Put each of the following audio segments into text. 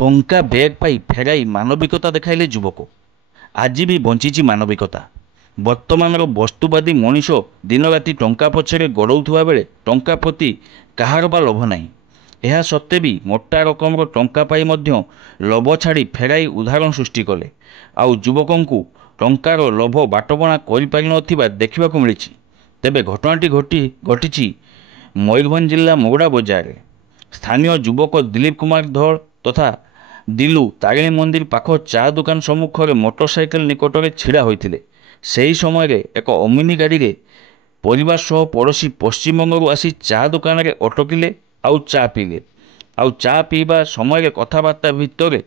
ଟଙ୍କା ବ୍ୟାଗ୍ ପାଇ ଫେରାଇ ମାନବିକତା ଦେଖାଇଲେ ଯୁବକ। ଆଜି ବି ବଞ୍ଚିଛି ମାନବିକତା। ବର୍ତ୍ତମାନର ବସ୍ତୁବାଦୀ ମଣିଷ ଦିନରାତି ଟଙ୍କା ପଛରେ ଗୋଡ଼ଉଥିବା ବେଳେ ଟଙ୍କା ପ୍ରତି କାହାର ବା ଲୋଭ ନାହିଁ। ଏହା ସତ୍ତ୍ୱେ ବି ମୋଟା ରକମର ଟଙ୍କା ପାଇ ମଧ୍ୟ ଲୋଭ ଛାଡ଼ି ଫେରାଇ ଉଦାହରଣ ସୃଷ୍ଟି କଲେ। ଆଉ ଯୁବକଙ୍କୁ ଟଙ୍କାର ଲୋଭ ବାଟବଣା କରିପାରିନଥିବା ଦେଖିବାକୁ ମିଳିଛି। ତେବେ ଘଟଣାଟି ଘଟିଛି ମୟୂରଭଞ୍ଜ ଜିଲ୍ଲା ମୋଗଡ଼ା ବଜାରରେ। ସ୍ଥାନୀୟ ଯୁବକ ଦିଲ୍ଲୀପ କୁମାର ଧଳ ତଥା ଦିଲୁ ତାରିଣୀ ମନ୍ଦିର ପାଖ ଚା ଦୋକାନ ସମ୍ମୁଖରେ ମୋଟରସାଇକେଲ ନିକଟରେ ଛିଡ଼ା ହୋଇଥିଲେ। ସେହି ସମୟରେ ଏକ ଓମିନି ଗାଡ଼ିରେ ପରିବାର ସହ ପଡ଼ୋଶୀ ପଶ୍ଚିମବଙ୍ଗରୁ ଆସି ଚା ଦୋକାନରେ ଅଟକିଲେ ଆଉ ଚା ପିଇଲେ। ଆଉ ଚା ପିଇବା ସମୟରେ କଥାବାର୍ତ୍ତା ଭିତରେ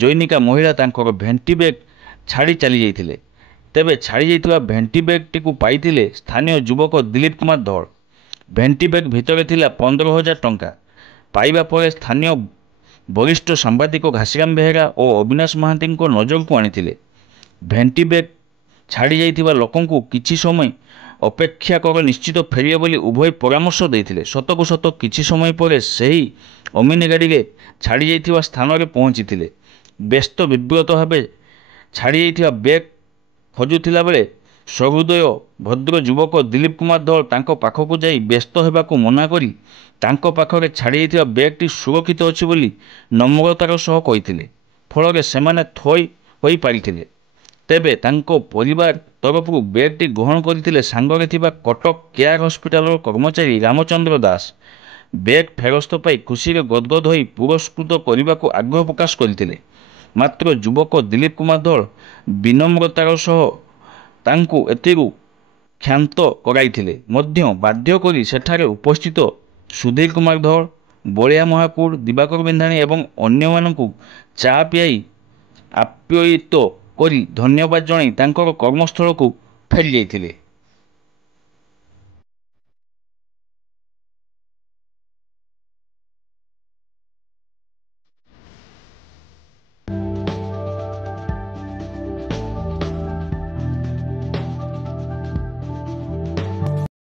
ଜୈନିକା ମହିଳା ତାଙ୍କର ଭେଣ୍ଟି ବ୍ୟାଗ୍ ଛାଡ଼ି ଚାଲିଯାଇଥିଲେ। ତେବେ ଛାଡ଼ି ଯାଇଥିବା ଭେଣ୍ଟି ବ୍ୟାଗ୍ଟିକୁ ପାଇଥିଲେ ସ୍ଥାନୀୟ ଯୁବକ ଦିଲ୍ଲୀପ କୁମାର ଧଳ। ଭେଣ୍ଟି ବ୍ୟାଗ୍ ଭିତରେ ଥିଲା 15,000 ଟଙ୍କା। ପାଇବା ପରେ ସ୍ଥାନୀୟ ବରିଷ୍ଠ ସାମ୍ବାଦିକ ଘାସିରାମ ବେହେରା ଓ ଅବିନାଶ ମହାନ୍ତିଙ୍କ ନଜରକୁ ଆଣିଥିଲେ। ଭେଣ୍ଟି ବ୍ୟାଗ୍ ଛାଡ଼ି ଯାଇଥିବା ଲୋକଙ୍କୁ କିଛି ସମୟ ଅପେକ୍ଷା କର, ନିଶ୍ଚିତ ଫେରିବେ ବୋଲି ଉଭୟ ପରାମର୍ଶ ଦେଇଥିଲେ। ସତକୁ ସତ କିଛି ସମୟ ପରେ ସେହି ଓମିନି ଗାଡ଼ିରେ ଛାଡ଼ି ଯାଇଥିବା ସ୍ଥାନରେ ପହଞ୍ଚିଥିଲେ। ବ୍ୟସ୍ତ ବିବ୍ରତ ଭାବେ ଛାଡ଼ି ଯାଇଥିବା ବ୍ୟାଗ୍ ଖୋଜୁଥିଲା ବେଳେ ସହୃଦୟ ଭଦ୍ର ଯୁବକ ଦିଲ୍ଲୀପ କୁମାର ଧଳ ତାଙ୍କ ପାଖକୁ ଯାଇ ବ୍ୟସ୍ତ ହେବାକୁ ମନା କରି ତାଙ୍କ ପାଖରେ ଛାଡ଼ି ଯାଇଥିବା ବ୍ୟାଗ୍ଟି ସୁରକ୍ଷିତ ଅଛି ବୋଲି ନମ୍ରତାର ସହ କହିଥିଲେ। ଫଳରେ ସେମାନେ ଥଇ ହୋଇପାରିଥିଲେ। ତେବେ ତାଙ୍କ ପରିବାର ତରଫରୁ ବ୍ୟାଗ୍ଟି ଗ୍ରହଣ କରିଥିଲେ ସାଙ୍ଗରେ ଥିବା କଟକ କେୟାର ହସ୍ପିଟାଲର କର୍ମଚାରୀ ରାମଚନ୍ଦ୍ର ଦାସ। ବ୍ୟାଗ୍ ଫେରସ୍ତ ପାଇ ଖୁସିରେ ଗଦଗଦ ହୋଇ ପୁରସ୍କୃତ କରିବାକୁ ଆଗ୍ରହ ପ୍ରକାଶ କରିଥିଲେ। ମାତ୍ର ଯୁବକ ଦିଲ୍ଲୀପ କୁମାର ଧଳ ବିନମ୍ରତାର ସହ ତାଙ୍କୁ ଏଥିରୁ କ୍ଷାନ୍ତ କରାଇଥିଲେ ମଧ୍ୟ ବାଧ୍ୟ କରି ସେଠାରେ ଉପସ୍ଥିତ ସୁଧୀର କୁମାର ଧଳ, ବଳିଆ ମହାକୁଡ଼, ଦିବାକର ବିନ୍ଧାଣୀ ଏବଂ ଅନ୍ୟମାନଙ୍କୁ ଚା ପିଆଇ ଆପ୍ୟାୟିତ କରି ଧନ୍ୟବାଦ ଜଣାଇ ତାଙ୍କର କର୍ମସ୍ଥଳକୁ ଫେରି ଯାଇଥିଲେ।